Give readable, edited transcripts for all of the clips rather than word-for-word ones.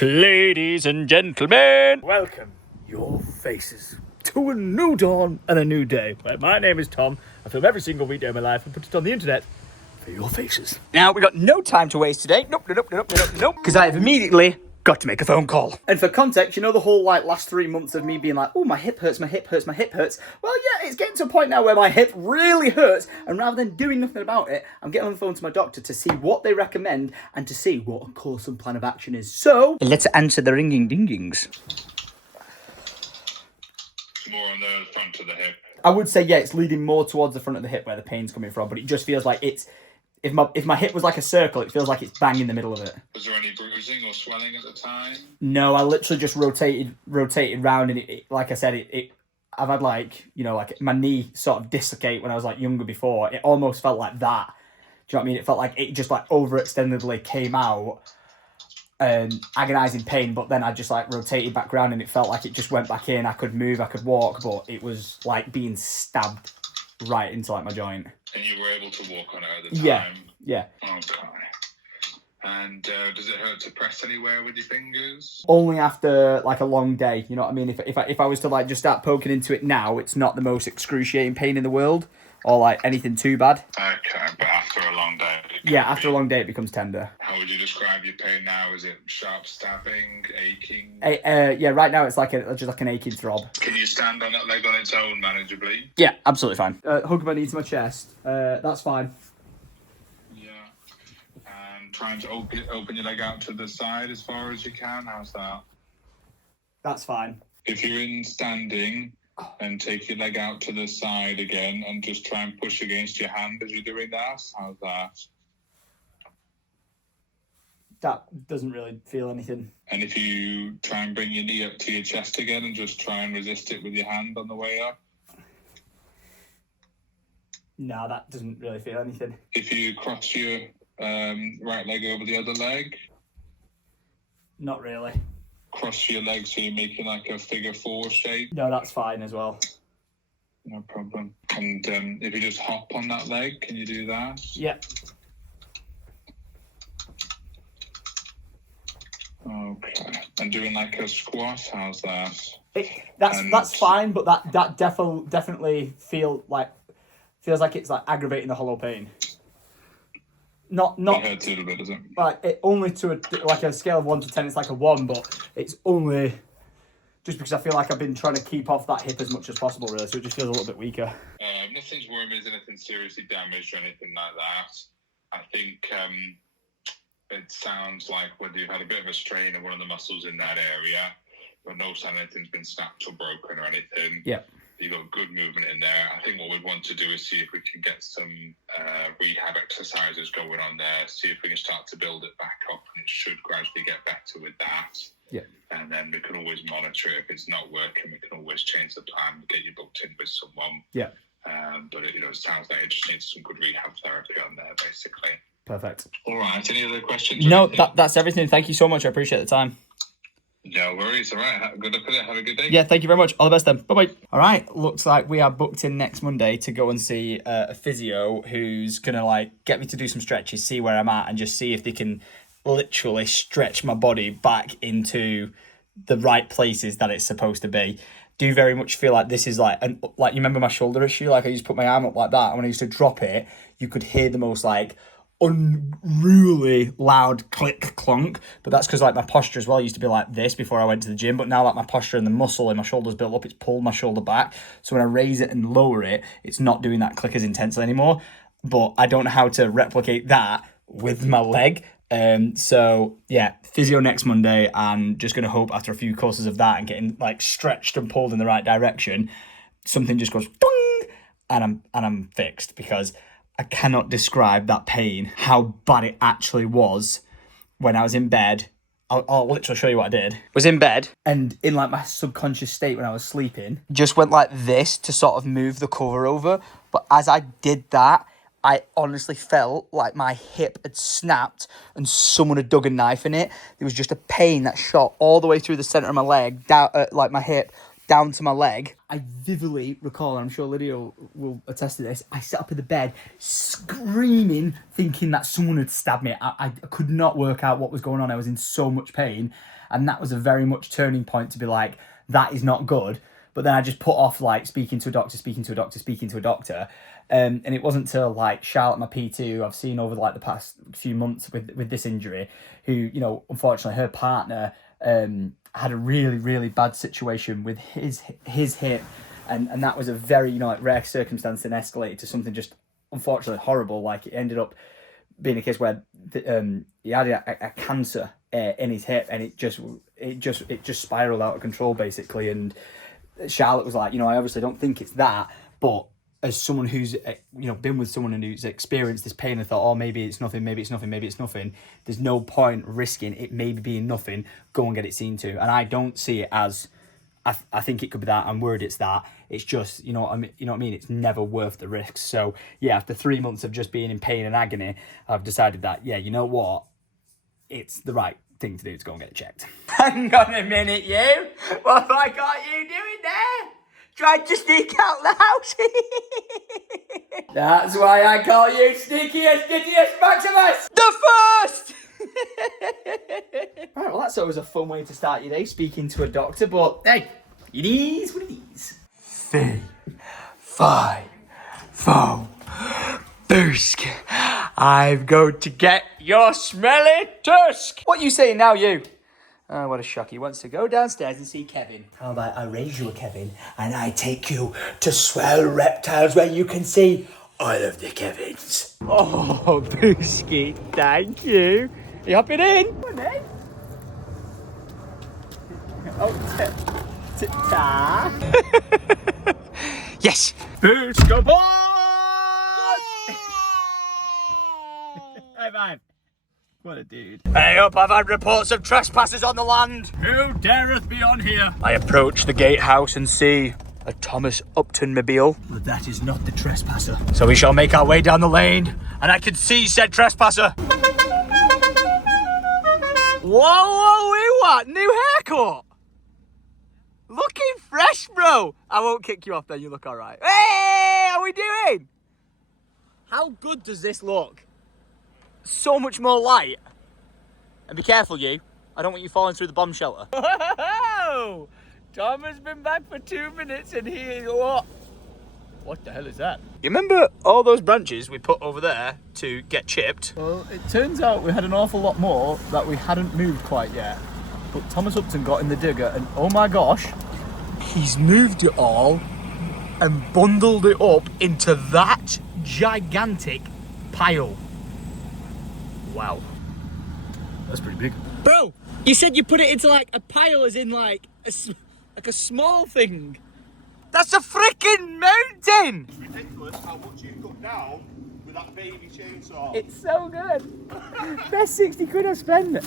Ladies and gentlemen, welcome your faces to a new dawn and a new day. My name is Tom. I film every single weekday of my life and put it on the internet for your faces. Now, we got no time to waste today. Nope. Because I have immediately got to make a phone call. And for context, you know the whole last 3 months of me being like, oh, my hip hurts. Well, yeah, it's getting to a point now where my hip really hurts, and rather than doing nothing about it, I'm getting on the phone to my doctor to see what they recommend and to see what a course and plan of action is. So, let's answer the ringing dingings. More on the front of the hip. I would say, yeah, it's leading more towards the front of the hip where the pain's coming from, but it just feels like it's... If my hip was like a circle, it feels like it's bang in the middle of it. Was there any bruising or swelling at the time? No, I literally just rotated round, and it like I said, I've had like my knee sort of dislocate when I was like younger before. It almost felt like that. Do you know what I mean? It felt like it just like overextendedly came out, agonising pain. But then I just like rotated back around, and it felt like it just went back in. I could move, I could walk, but it was like being stabbed right into like my joint. And you were able to walk on it at the time? Yeah. Okay. And does it hurt to press anywhere with your fingers? Only after like a long day, you know what I mean? If I was to like just start poking into it now, it's not the most excruciating pain in the world or like anything too bad. Okay, but after a long day? After a long day it becomes tender. How would you describe your pain now? Is it sharp stabbing, aching? Yeah, right now it's just like an aching throb. Can you stand on that leg on its own manageably? Yeah, absolutely fine. Hug my knee to my chest. That's fine. Yeah. And trying to open your leg out to the side as far as you can. How's that? That's fine. If you're in standing, and take your leg out to the side again and just try and push against your hand as you're doing that. How's that? That doesn't really feel anything. And if you try and bring your knee up to your chest again and just try and resist it with your hand on the way up. No, that doesn't really feel anything. If you cross your right leg over the other leg. Not really. Cross your legs so you're making like a figure four shape. No, that's fine as well. No problem. And if you just hop on that leg, can you do that? Yeah. Okay. And doing like a squat, how's that? That's fine, but that definitely feels like it's like aggravating the hollow pain. Not. It hurts a little bit, does it? Like it only to a scale of 1 to 10, it's like a 1, but it's only just because I feel like I've been trying to keep off that hip as much as possible, really. So it just feels a little bit weaker. Nothing's worrying me. Is anything seriously damaged or anything like that? I think it sounds like whether you've had a bit of a strain of one of the muscles in that area, but no sign anything's been snapped or broken or anything. Yeah. You've got good movement in there. I think what we'd want to do is see if we can get some rehab exercises going on there, see if we can start to build it back up, and it should gradually get better with that. Yeah. And then we can always monitor it. If it's not working, we can always change the plan, get you booked in with someone. Yeah. But it sounds like it just needs some good rehab therapy on there, basically. Perfect. All right. Any other questions? No, that's everything. Thank you so much. I appreciate the time. No worries. All right. Good luck with it. Have a good day. Yeah, thank you very much. All the best then. Bye-bye. All right. Looks like we are booked in next Monday to go and see a physio who's going to like get me to do some stretches, see where I'm at, and just see if they can literally stretch my body back into the right places that it's supposed to be. Do very much feel like this is like you remember my shoulder issue? Like I used to put my arm up like that, and when I used to drop it, you could hear the most like unruly loud click clunk, but that's because like my posture as well used to be like this before I went to the gym, but now like my posture and the muscle in my shoulders built up, it's pulled my shoulder back, so when I raise it and lower it, it's not doing that click as intensely anymore. But I don't know how to replicate that with my leg. So yeah, physio next Monday, and just gonna hope after a few courses of that and getting like stretched and pulled in the right direction, something just goes dong, and I'm fixed, because I cannot describe that pain, how bad it actually was when I was in bed. I'll literally show you what I did. Was in bed, and in like my subconscious state when I was sleeping, just went like this to sort of move the cover over. But as I did that, I honestly felt like my hip had snapped and someone had dug a knife in it. There was just a pain that shot all the way through the centre of my leg, down like my hip, down to my leg. I vividly recall, and I'm sure Lydia will attest to this, I sat up in the bed screaming, thinking that someone had stabbed me. I could not work out what was going on. I was in so much pain. And that was a very much turning point to be like, that is not good. But then I just put off like speaking to a doctor. And it wasn't till like Charlotte, my PT, who I've seen over like the past few months with this injury, who, you know, unfortunately her partner had a really, really bad situation with his hip. And that was a very, you know, like rare circumstance and escalated to something just unfortunately horrible. Like it ended up being a case where he had a cancer in his hip, and it just spiraled out of control basically. And Charlotte was like, you know, I obviously don't think it's that, but as someone who's, you know, been with someone and who's experienced this pain and thought, oh, maybe it's nothing, there's no point risking it maybe being nothing. Go and get it seen to. And I don't see it as, I think it could be that. I'm worried it's that. It's just, you know what I mean? It's never worth the risk. So yeah, after 3 months of just being in pain and agony, I've decided that, yeah, you know what? It's the right thing to do to go and get it checked. Hang on a minute, you. What have I got you doing there? Tried to sneak out the house. That's why I call you Sneakiest, Dittiest Maximus the First. Right, well, that's always a fun way to start your day, speaking to a doctor, but hey, it is what it is. 3, 5, 4, Boosk. I'm going to get your smelly tusk. What you saying now, you? Oh, what a shock. He wants to go downstairs and see Kevin. How about I raise you a Kevin and I take you to swell reptiles where you can see all of the Kevins. Oh, Boosky, thank you. You hopping in? Come on, eh? Oh, ta. Yes. Booska boy! High five. What a dude. Hey up, I've had reports of trespassers on the land. Who dareth be on here? I approach the gatehouse and see a Thomas Upton mobile. But that is not the trespasser. So we shall make our way down the lane, and I can see said trespasser. Whoa, what? New haircut? Looking fresh, bro. I won't kick you off then, you look alright. Hey, how we doing? How good does this look? So much more light. And be careful, you. I don't want you falling through the bomb shelter. Whoa! Tom has been back for 2 minutes and he is what? What the hell is that? You remember all those branches we put over there to get chipped? Well, it turns out we had an awful lot more that we hadn't moved quite yet. But Thomas Upton got in the digger and oh my gosh, he's moved it all and bundled it up into that gigantic pile. Wow. that's pretty big. Bro, you said you put it into like a pile as in like a small thing. That's a freaking mountain! It's ridiculous how much you cut down with that baby chainsaw. It's so good. Best 60 quid I've spent.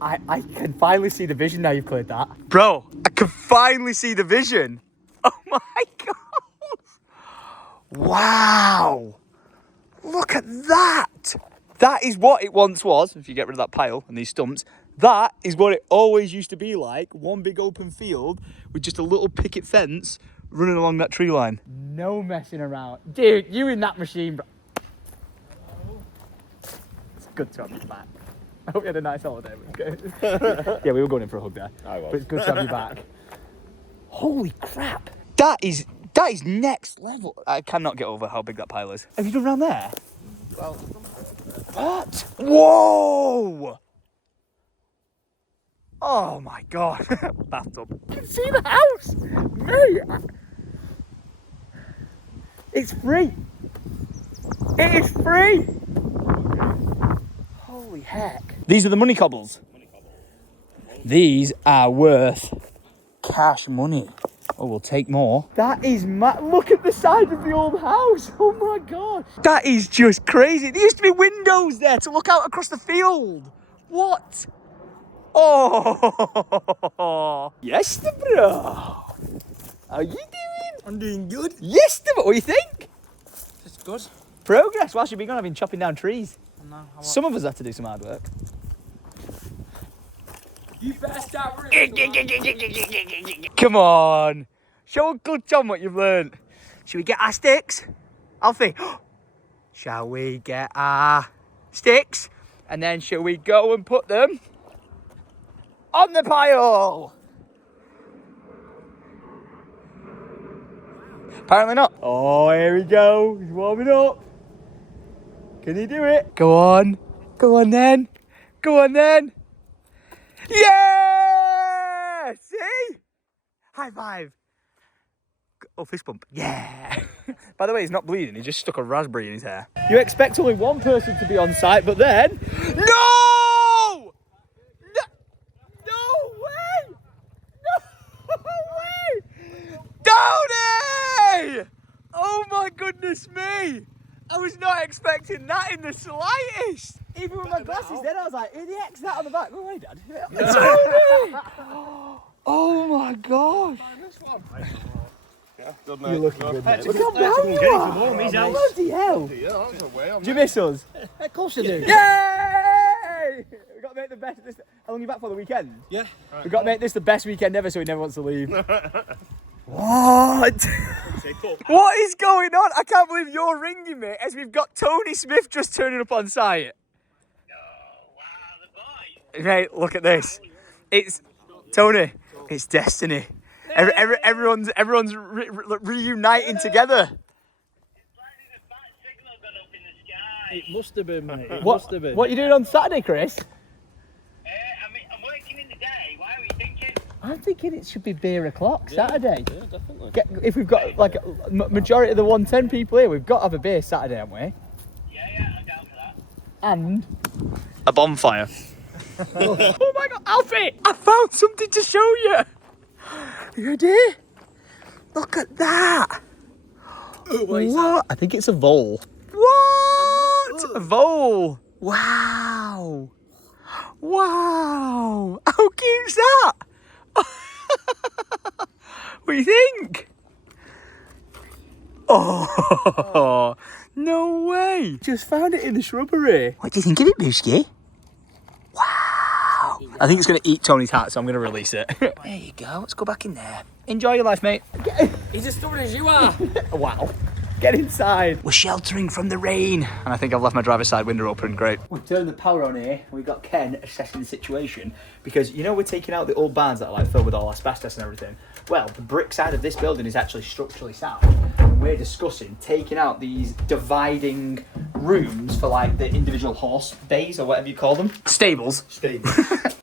I can finally see the vision now you've cleared that. Bro, I can finally see the vision. Oh my god. Wow. Look at that. That is what it once was. If you get rid of that pile and these stumps, that is what it always used to be like. One big open field with just a little picket fence running along that tree line. No messing around. Dude, you in that machine, bro. It's good to have you back. I hope you had a nice holiday. Yeah, we were going in for a hug there. I was. But it's good to have you back. Holy crap. That is next level. I cannot get over how big that pile is. Have you done around there? Well, What? Whoa! Oh my god. Bathtub. You can see the house! Mate! It's free! It is free! Holy heck. These are the money cobbles. These are worth cash money. Oh, we'll take more. That is look at the side of the old house. Oh my god. That is just crazy. There used to be windows there to look out across the field. What? Oh. Yes, bro. How you doing? I'm doing good. Yes, bro. What do you think? It's good. Progress. Whilst you've been gone, I've been chopping down trees. No, Some of us had to do some hard work. you better start Come on. Show Uncle Tom what you've learned. Shall we get our sticks? Alfie, shall we get our sticks? And then shall we go and put them on the pile? Apparently not. Oh, here we go. He's warming up. Can he do it? Go on. Go on then. Go on then. Yeah! See? High five. Oh, fist bump. Yeah. By the way, he's not bleeding. He just stuck a raspberry in his hair. You expect only one person to be on site, but then... No! No way! No way! Tony! Oh my goodness me! I was not expecting that in the slightest. Even with my glasses then, I was like, who the heck's that on the back? Go away, Dad. Tony! Oh my gosh. Yeah, good You're looking good, mate. Look how brown you are. Bloody hell. Do you miss us? Of course I do. Yay! We've got to make the best. How long are you back for the weekend? Yeah. We've got to make this the best weekend ever, so he never wants to leave. What? What is going on? I can't believe you're ringing me as we've got Tony Smith just turning up on site. Oh, wow, the boy. Mate, look at this. It's Tony. It's destiny. Everyone's reuniting together. It's like there's a bat signal gone up in the sky. It must have been, mate. It must have been. What are you doing on Saturday, Chris? I'm working in the day. Why were you thinking? I'm thinking it should be beer o'clock Saturday. Yeah, definitely. If we've got like a majority of the 110 people here, we've got to have a beer Saturday, haven't we? Yeah, I'm down for that. And a bonfire. Oh my God, Alfie! I found something to show you. You did? Look at that. What? I think it's a vole. What? A vole. Wow. Wow. How cute's that? What do you think? Oh, no way. Just found it in the shrubbery. What do you think of it, Booski? Wow. I think it's going to eat Tony's hat, so I'm going to release it. There you go. Let's go back in there. Enjoy your life, mate. He's as stubborn as you are. Wow. Get inside. We're sheltering from the rain. And I think I've left my driver's side window open. Great. We've turned the power on here. We've got Ken assessing the situation. Because, you know, we're taking out the old barns that are like filled with all asbestos and everything. Well, the brick side of this building is actually structurally sound. And we're discussing taking out these dividing rooms for like the individual horse bays or whatever you call them. Stables.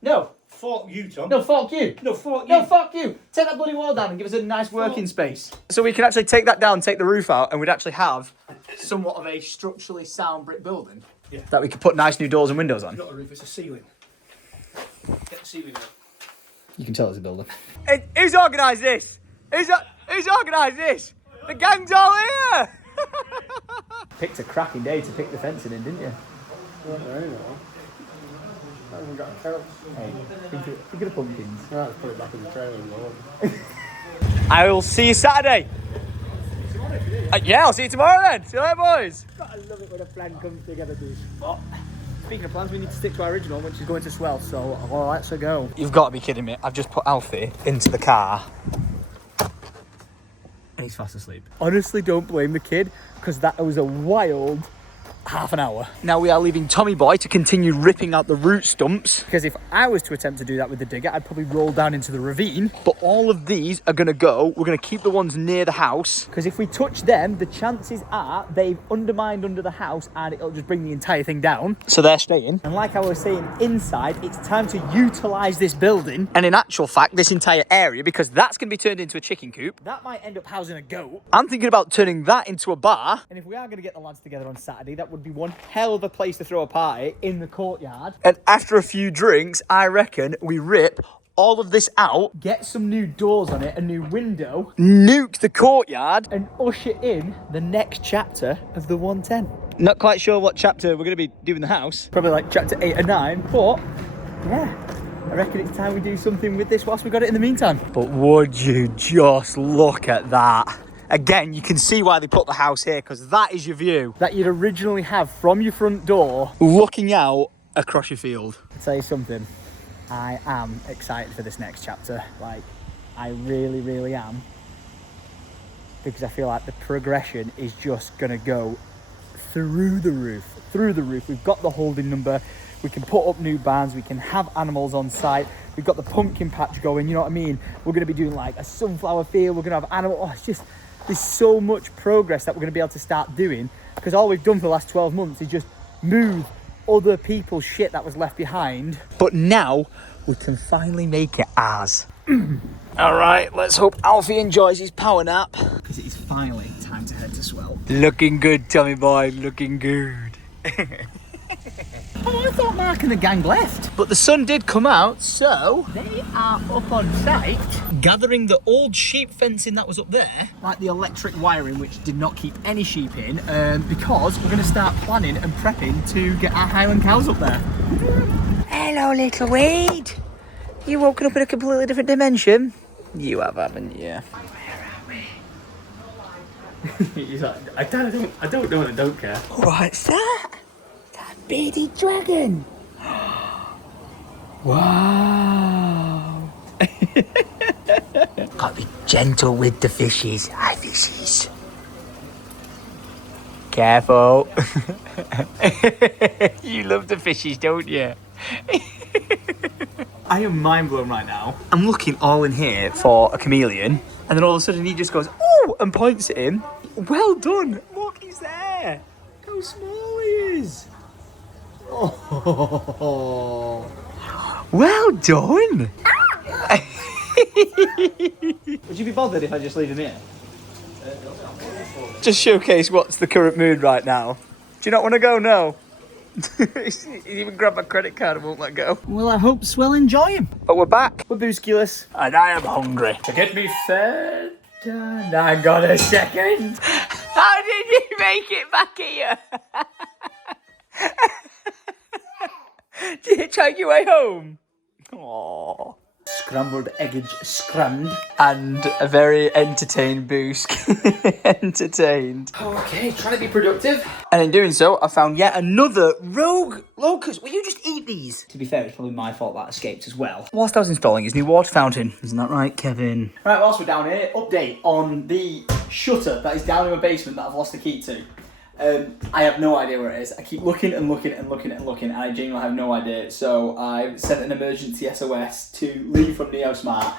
No. Fuck you, Tom. No, fuck you. No, fuck you. No, fuck you. Take that bloody wall down and give us a nice working space. So we can actually take that down, take the roof out, and we'd actually have somewhat of a structurally sound brick building. Yeah. That we could put nice new doors and windows on. Not a roof, it's a ceiling. Get the ceiling out. You can tell it's a builder. Hey, who's organised this? Who's organised this? The gang's all here! Picked a cracking day to pick the fencing in, didn't you? I haven't got a couch. Hey, think of the pumpkins. I have to put it back in the trailer and go on. I will see you Saturday. Yeah, I'll see you tomorrow then. See you later, boys. I love it when a plan comes together, dude. Oh, speaking of plans, we need to stick to our original, which is going to Swell, so let's go. You've got to be kidding me. I've just put Alfie into the car. And he's fast asleep. Honestly, don't blame the kid, because that was a wild half an hour. Now we are leaving Tommy Boy to continue ripping out the root stumps. Because if I was to attempt to do that with the digger, I'd probably roll down into the ravine. But all of these are going to go. We're going to keep the ones near the house. Because if we touch them, the chances are they've undermined under the house and it'll just bring the entire thing down. So they're staying. And like I was saying, inside, it's time to utilise this building. And in actual fact, this entire area, because that's going to be turned into a chicken coop. That might end up housing a goat. I'm thinking about turning that into a bar. And if we are going to get the lads together on Saturday, that would be one hell of a place to throw a party in the courtyard. And after a few drinks, I reckon we rip all of this out, Get some new doors on it, a new window, nuke the courtyard. and usher in the next chapter of the 110. Not quite sure what chapter we're going to be doing the house. Probably like chapter 8 or 9, but yeah, I reckon it's time we do something with this whilst we got it in the meantime. But would you just look at that? Again, you can see why they put the house here, because that is your view. That you'd originally have from your front door. Looking out across your field. I'll tell you something, I am excited for this next chapter. Like, I really, really am. Because I feel like the progression is just going to go through the roof. We've got the holding number. We can put up new barns, we can have animals on site. We've got the pumpkin patch going, you know what I mean? We're going to be doing like a sunflower field, we're going to have animals. Oh, it's just, there's so much progress that we're going to be able to start doing, because all we've done for the last 12 months is just move other people's shit that was left behind. But now we can finally make it ours. All right, let's hope Alfie enjoys his power nap, because it is finally time to head to Swell. Looking good, Tommy boy, looking good. Oh, I thought Mark and the gang left. But the sun did come out, so they are up on site, gathering the old sheep fencing that was up there, like the electric wiring, which did not keep any sheep in, because we're going to start planning and prepping to get our Highland cows up there. Hello, little Wade. You woken up in a completely different dimension. You have, haven't you? Where are we? He's like, I don't know and I don't care. What's that? That bearded dragon. Wow. Gotta be gentle with the fishes. Hi, fishes. Careful. You love the fishes, don't you? I am mind blown right now. I'm looking all in here for a chameleon, and then all of a sudden he just goes, "Oh!" and points at him. Well done. Look, he's there. Look how small he is. Oh. Well done. Would you be bothered if I just leave him here? Just showcase what's the current mood right now. Do you not want to go? No. He's even grabbed my credit card and won't let go. Well, I hope Swell enjoy him. But we're back. We're boosculous. And I am hungry. To get me fed. And I got a second. How did you make it back here? Did you take your way home? Aww. Scrambled eggage scrammed. And a very entertained Boosk. Entertained. Okay, trying to be productive. And in doing so, I found yet another rogue locust. Will you just eat these? To be fair, it's probably my fault that escaped as well. Whilst I was installing his new water fountain. Isn't that right, Kevin? Right, whilst we're down here, update on the shutter that is down in my basement that I've lost the key to. I have no idea where it is. I keep looking and looking and looking and looking, and I genuinely have no idea. So I sent an emergency SOS to Lee from NeoSmart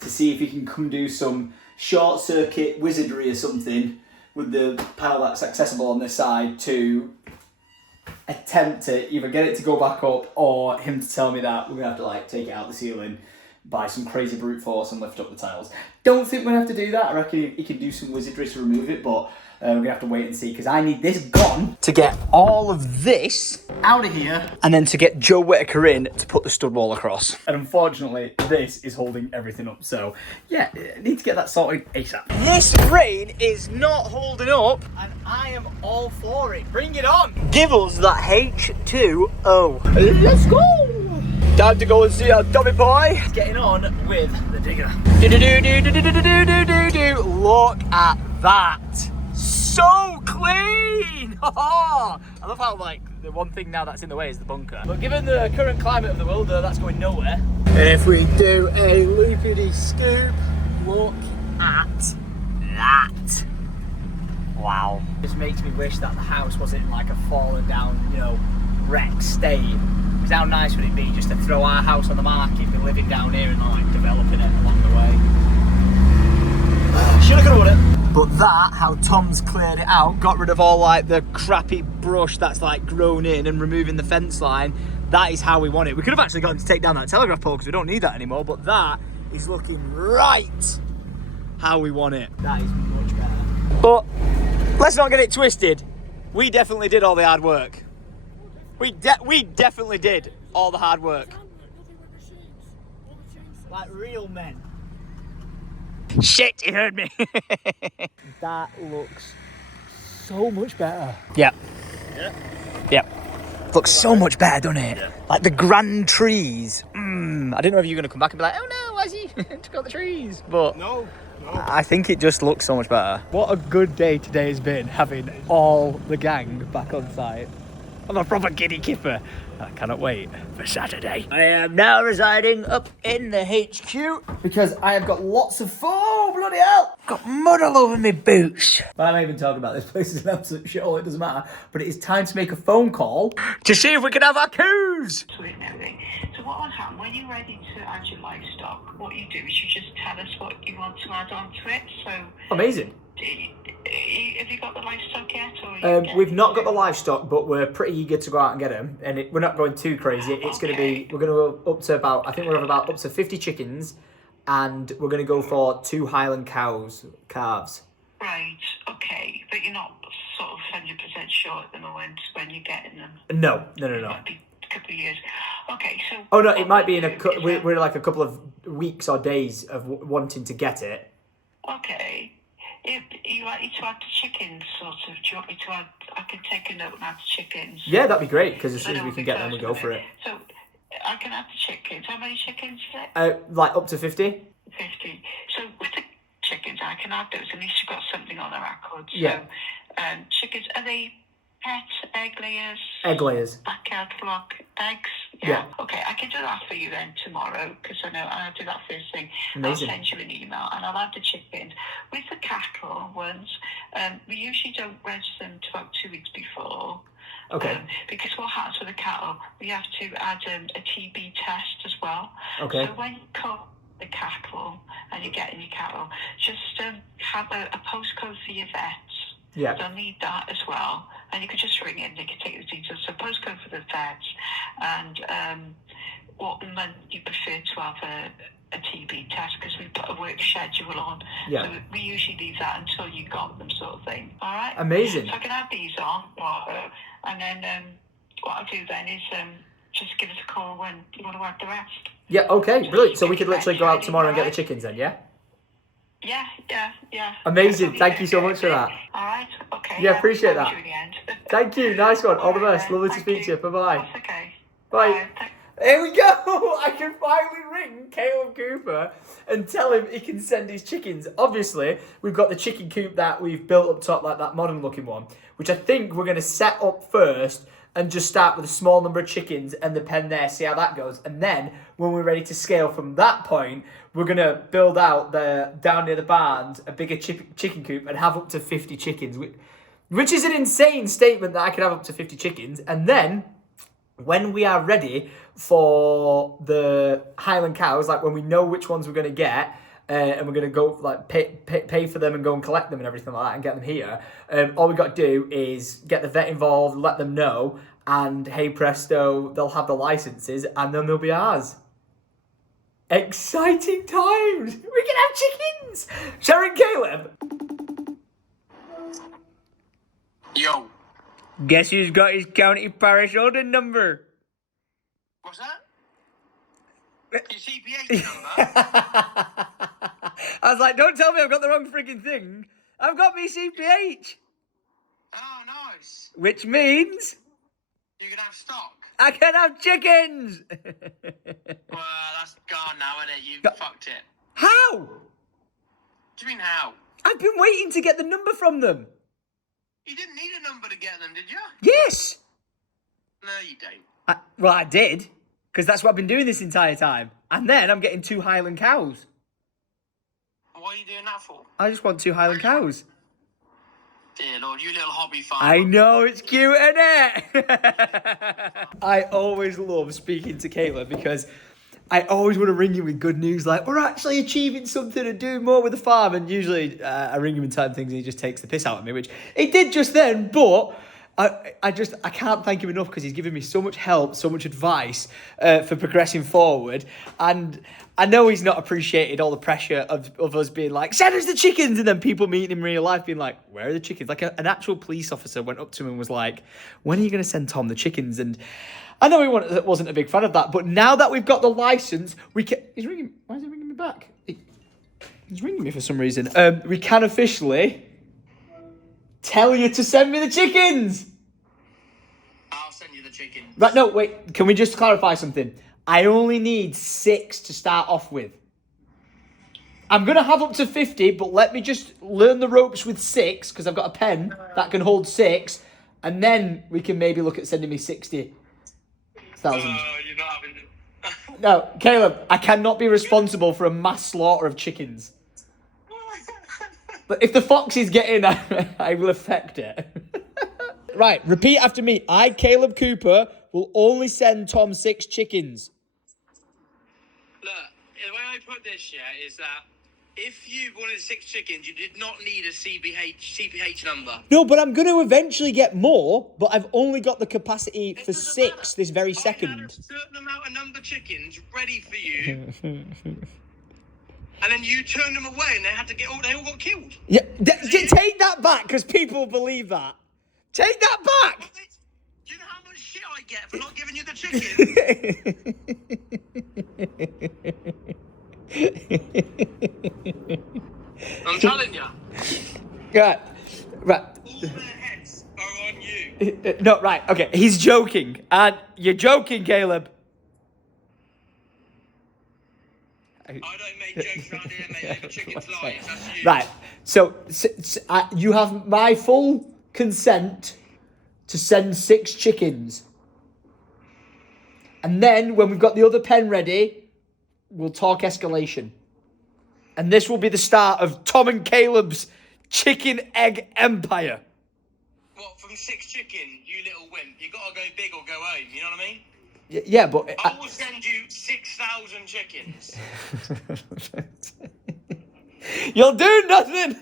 to see if he can come do some short circuit wizardry or something with the panel that's accessible on this side to attempt to either get it to go back up or him to tell me that we're gonna have to like take it out the ceiling by some crazy brute force and lift up the tiles. Don't think we're gonna have to do that. I reckon he can do some wizardry to remove it, but we're gonna have to wait and see, because I need this gone to get all of this out of here, and then to get Joe Whittaker in to put the stud wall across. And unfortunately, this is holding everything up. So yeah, I need to get that sorted ASAP. This rain is not holding up, and I am all for it. Bring it on. Give us that H2O. Let's go. Time to go and see our Tommy boy. He's getting on with the digger. Look at that. So clean! I love how, like, the one thing now that's in the way is the bunker. But given the current climate of the world, that's going nowhere. And if we do a loopity scoop, look at that. Wow. Just makes me wish that the house wasn't like a fallen down, you know, wreck state. Because how nice would it be just to throw our house on the market, be living down here and like developing it along the way. Should've coulda woulda. But that, how Tom's cleared it out, got rid of all like the crappy brush that's like grown in and removing the fence line, that is how we want it. We could have actually gotten to take down that telegraph pole because we don't need that anymore, but that is looking right how we want it. That is much better. But let's not get it twisted. We definitely did all the hard work. We definitely did all the hard work. Like real men. Shit, he heard me. That looks so much better. Yep. Yeah. Yep. Looks so much better, doesn't it? Yeah. Like the grand trees. I didn't know if you were going to come back and be like, oh no, why's he took out the trees? But no. I think it just looks so much better. What a good day today has been, having all the gang back on site. I'm a proper giddy kipper. I cannot wait for Saturday. I am now residing up in the HQ because I have got lots of foam. Bloody hell! Got mud all over my boots. But I'm not even talking about this place is an absolute shithole. It doesn't matter. But it is time to make a phone call to see if we can have our coos. So what will happen when you're ready to add your livestock? What you do is you just tell us what you want to add onto it. So Amazing. have you got the livestock yet? We've not got the livestock, but we're pretty eager to go out and get them. And we're not going too crazy. It's going to be, we're going to go up to about, I think we're about up to 50 chickens, and we're going to go for 2 Highland calves. Right, okay. But you're not sort of 100% sure at the moment when you're getting them? No. It might be a couple of years. Okay, so... Oh, no, it might be in we're like a couple of weeks or days of wanting to get it. Okay. If you like to add the chickens, sort of, do you want me to add... I can take a note and add the chickens. Yeah, that'd be great, because as soon as we can get them, we go for it. So, I can add the chickens. How many chickens is it? Like up to 50. 50. So, with the chickens, I can add those. At least you've got something on the record. So, Yeah. Chickens, are they pet egg layers? Egg layers. Backyard flock eggs? Yeah. Okay, I can do that for you then tomorrow, because I know I'll do that first thing. Amazing. I'll send you an email and I'll add the chickens. With the cattle ones, we usually don't register them to about 2 weeks before. Okay. Because what happens with the cattle, we have to add a TB test as well. Okay. So when you call the cattle and you're getting your cattle, just have a postcode for your vets. Yeah. They'll need that as well. And you can just ring in, they can take the details. So postcode for the vets and what month you prefer to have a TB test, because we've got a work schedule on. Yeah. So we usually leave that until you got them, sort of thing. All right? Amazing. So I can add these on, and then what I'll do then is just give us a call when you want to add the rest. Yeah, okay, brilliant. So we could literally go out tomorrow and get the chickens then, yeah? Yeah. Amazing. Thank you so much for that. All right, okay. Yeah, appreciate that. See you in the end. Thank you. Nice one. All the best. All right, Lovely to thank speak to you. Bye-bye. That's okay. Bye. Here we go. I can finally ring Caleb Cooper and tell him he can send his chickens. Obviously, we've got the chicken coop that we've built up top, like that modern looking one, which I think we're going to set up first and just start with a small number of chickens and the pen there, see how that goes. And then when we're ready to scale from that point, we're going to build out down near the barns a bigger chicken coop and have up to 50 chickens, which is an insane statement that I could have up to 50 chickens. And then when we are ready for the Highland cows, like when we know which ones we're going to get, and we're going to go like pay for them and go and collect them and everything like that and get them here, all we got to do is get the vet involved, let them know, and hey presto, they'll have the licenses and then they'll be ours. Exciting times! We can have chickens! Sharon Caleb! Yo. Guess who's got his county parish order number? What's that? Your CPH number? I was like, don't tell me I've got the wrong freaking thing. I've got my CPH. Oh, nice. Which means You can have stock. I can have chickens. Well, that's gone now, isn't it? You fucked it. How? What do you mean how? I've been waiting to get the number from them. You didn't need a number to get them, did you? Yes. No, you don't. Well, I did. Because that's what I've been doing this entire time. And then I'm getting 2 Highland cows. What are you doing that for? I just want 2 Highland cows. Dear Lord, you little hobby farmer. I know, it's cute, isn't it? I always love speaking to Caleb because I always want to ring him with good news, like, we're actually achieving something and doing more with the farm. And usually I ring him in time things and he just takes the piss out of me, which he did just then, but I can't thank him enough because he's given me so much help, so much advice for progressing forward. And I know he's not appreciated all the pressure of us being like, send us the chickens, and then people meeting him in real life being like, where are the chickens? Like an actual police officer went up to him and was like, when are you going to send Tom the chickens? And I know he wasn't a big fan of that, but now that we've got the license, we can... He's ringing... Why is he ringing me back? He's ringing me for some reason. We can officially tell you to send me the chickens. I'll send you the chicken. Right, no, wait. Can we just clarify something? I only need 6 to start off with. I'm going to have up to 50, but let me just learn the ropes with 6, because I've got a pen that can hold 6, and then we can maybe look at sending me 60. Oh, you're not having. No, Caleb, I cannot be responsible for a mass slaughter of chickens. But if the foxes get in, I will affect it. Right, repeat after me. I, Caleb Cooper, will only send Tom 6 chickens. Look, the way I put this, is that if you wanted 6 chickens, you did not need a CPH number. No, but I'm going to eventually get more, but I've only got the capacity for 6 this very I had a second. certain amount of number chickens ready for you, and then you turned them away, and they all got killed. Yeah, take that back, because people believe that. Take that back! Do you know how much shit I get for not giving you the chickens? I'm telling you. Right. All their heads are on you. No, right, okay, he's joking. And you're joking, Caleb. I don't make jokes around here, mate, over chickens' lives. That's you. Right, so you have my full consent to send 6 chickens. And then, when we've got the other pen ready, we'll talk escalation. And this will be the start of Tom and Caleb's chicken egg empire. What, from 6 chicken, you little wimp? You gotta go big or go home, you know what I mean? Yeah, but... I will send you 6,000 chickens. You'll do nothing!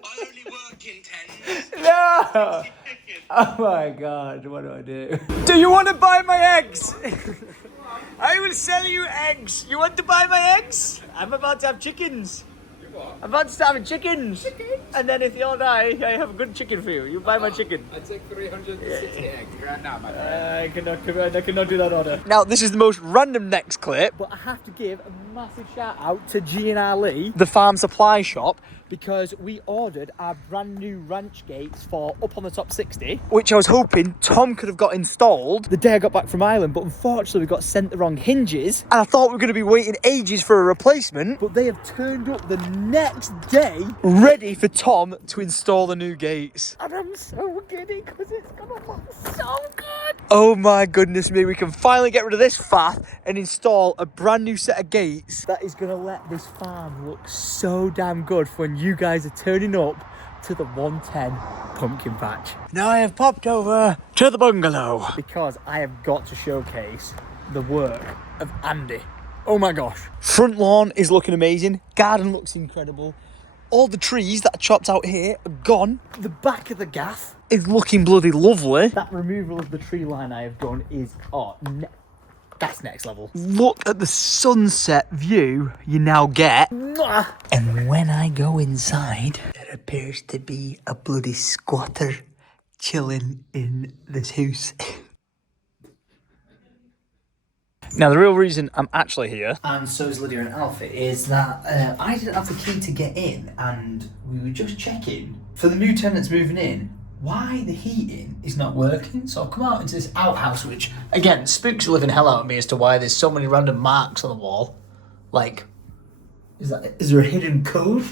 I only work in tens. No! Oh my god, what do I do? Do you want to buy my eggs? I will sell you eggs. You want to buy my eggs? I'm about to have chickens. I'm about to start having chickens. And then if you all die, I have a good chicken for you. You buy my chicken. I take 360 eggs right now, my friend. I cannot do that order. Now, this is the most random next clip, but I have to give a massive shout out to G&R Lee, the farm supply shop, because we ordered our brand new ranch gates for Up on the Top 60, which I was hoping Tom could have got installed the day I got back from Ireland, but unfortunately we got sent the wrong hinges, and I thought we were going to be waiting ages for a replacement, but they have turned up the next day, ready for Tom to install the new gates. And I'm so giddy because it's going to look so good. Oh my goodness me, we can finally get rid of this faff and install a brand new set of gates that is going to let this farm look so damn good for when you guys are turning up to the 110 pumpkin patch. Now I have popped over to the bungalow because I have got to showcase the work of Andy. Oh my gosh. Front lawn is looking amazing. Garden looks incredible. All the trees that are chopped out here are gone. The back of the gaff is looking bloody lovely. That removal of the tree line I have done is, that's next level. Look at the sunset view you now get. And when I go inside, there appears to be a bloody squatter chilling in this house. Now, the real reason I'm actually here, and so is Lydia and Alfie, is that I didn't have the key to get in, and we were just checking for the new tenants moving in why the heating is not working. So I've come out into this outhouse, which, again, spooks the living hell out of me as to why there's so many random marks on the wall. Like, is there a hidden code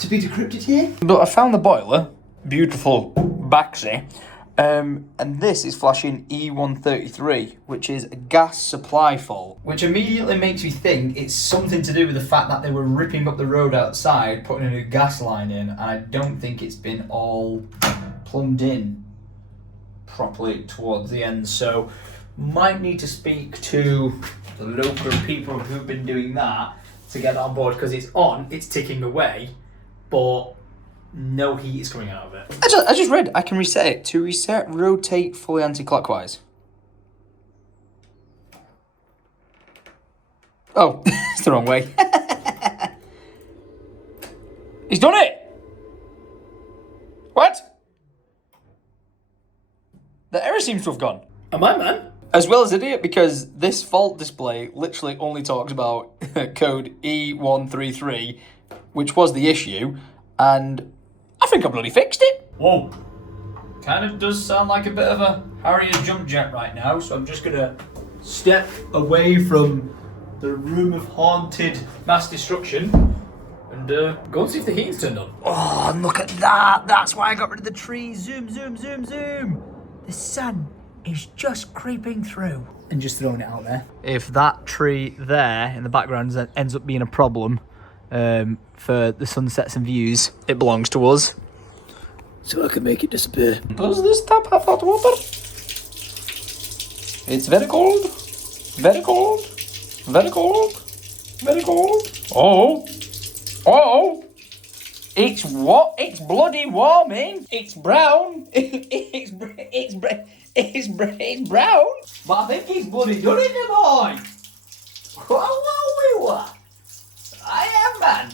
to be decrypted here? But I found the boiler, beautiful Baxi, and this is flashing E133, which is a gas supply fault, which immediately makes me think it's something to do with the fact that they were ripping up the road outside, putting a new gas line in, and I don't think it's been all plumbed in properly towards the end. So might need to speak to the local people who've been doing that to get that on board, because it's on, it's ticking away, but no heat is coming out of it. I just read I can reset it. To reset, rotate fully anti-clockwise. Oh, it's the wrong way. He's done it! What? The error seems to have gone. Am I, man? As well as idiot, because this fault display literally only talks about code E133, which was the issue, and I think I bloody fixed it. Whoa. Kind of does sound like a bit of a Harrier jump jet right now, so I'm just gonna step away from the room of haunted mass destruction and go and see if the heat's turned on. Oh, and look at that. That's why I got rid of the trees. Zoom, zoom, zoom, zoom. The sun is just creeping through. And just throwing it out there. If that tree there in the background ends up being a problem for the sunsets and views, it belongs to us. So I can make it disappear. Does this tap have hot water? It's very cold. Very cold. Very cold. Very cold. Oh. Oh. It's what? It's bloody warming. It's brown. It's brown. But I think he's bloody done it, boy. Whoa. I am, man.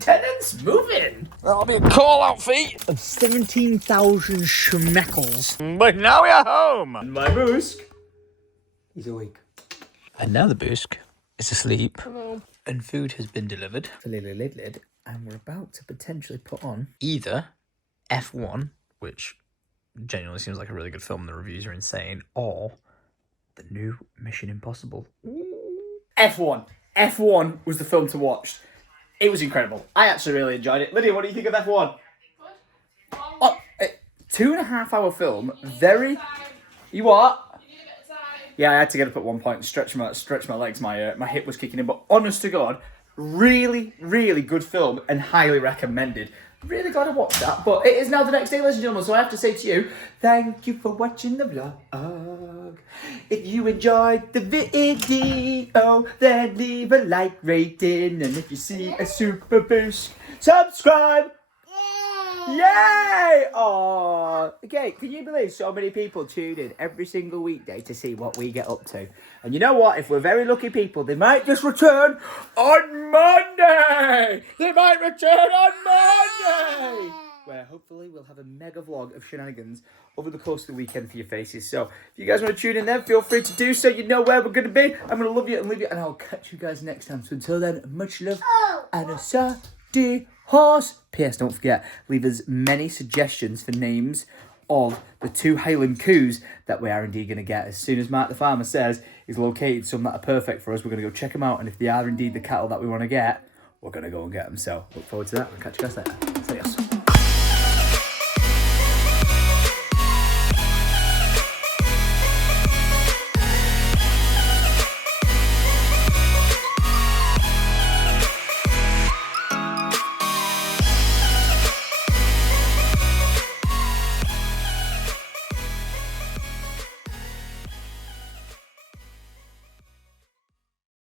Tenants moving. That'll be a call-out fee of 17,000 schmeckles. But now we are home. And my Boosk, he's awake. And now the Boosk is asleep. Hello. And food has been delivered. And we're about to potentially put on either F1, which genuinely seems like a really good film. The reviews are insane. Or the new Mission Impossible. F1. F1 was the film to watch. It was incredible. I actually really enjoyed it. Lydia, what do you think of F1? Good. Oh, 2.5 hour film. Very... You what? You need a bit of time. Yeah, I had to get up at one point and stretch my legs. My hip was kicking in. But honest to God, really, really good film and highly recommended. Really glad I watched that, but it is now the next day, ladies and gentlemen, so I have to say to you, thank you for watching the vlog. If you enjoyed the video, then leave a like rating, and if you see a super boost, subscribe. Yay! Aww. Okay, can you believe so many people tune in every single weekday to see what we get up to? And you know what? If we're very lucky people, they might just return on Monday! They might return on Monday! Where hopefully we'll have a mega vlog of shenanigans over the course of the weekend for your faces. So if you guys want to tune in then, feel free to do so. You know where we're going to be. I'm going to love you and leave you, and I'll catch you guys next time. So until then, much love and a Saturday horse. P.S. Don't forget, leave us many suggestions for names of the 2 Highland coos that we are indeed going to get. As soon as Mark the farmer says he's located some that are perfect for us, we're going to go check them out. And if they are indeed the cattle that we want to get, we're going to go and get them. So look forward to that. We'll catch you guys later. See you.